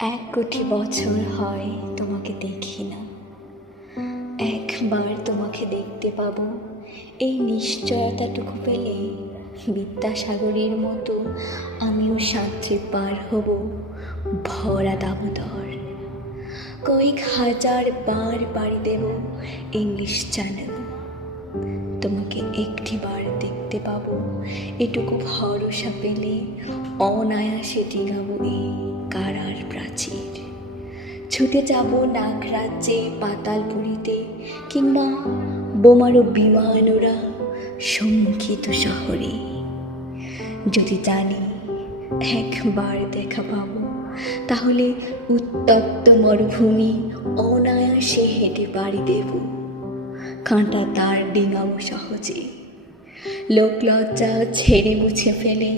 1 কোটি বছর হয় তোমাকে দেখি না। একবার তোমাকে দেখতে পাবো, এই নিশ্চয়তাটুকু পেলে বিদ্যাসাগরের মতো আমিও সাঁতরে পার হব ভরা দামোদর। কয়েক হাজার বার পাড়ি দেব ইংলিশ চ্যানেল। তোমাকে একটিবার দেখতে পাবো, এটুকু ভরসা পেলে অনায়াসে ডিঙাবো এই কারার প্রাচীর। ছুটে যাব নাগরাজ্যে পাতালপুরীতে, কিংবা বোমারো বিমানোরা শঙ্কিত শহরে। যদি জানি একবার দেখা পাবো, তাহলে উত্তপ্ত মরুভূমি অনায়াসে হেঁটে পাড়ি দেব। কাঁটা তার ডিঙাবো সহজে, লোকলজ্জা ছেড়ে মুছে ফেলে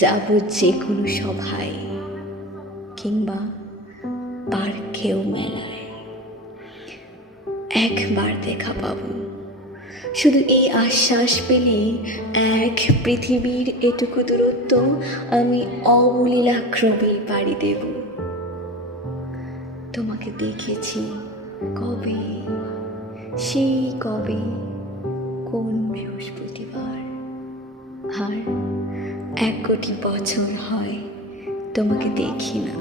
যাব যে কোনো সভায়, কিংবা পার্কেও মেলায়। একবার দেখা পাবো, শুধু এই আশ্বাস পেলে এক পৃথিবীর এটুকু দূরত্ব আমি অবলীলাক্রমে পাড়ি দেব। তোমাকে দেখেছি কবে, সেই কবে, কোন বৃহস্পতিবার। আর 1 কোটি বছর হয় তোমাকে দেখি না।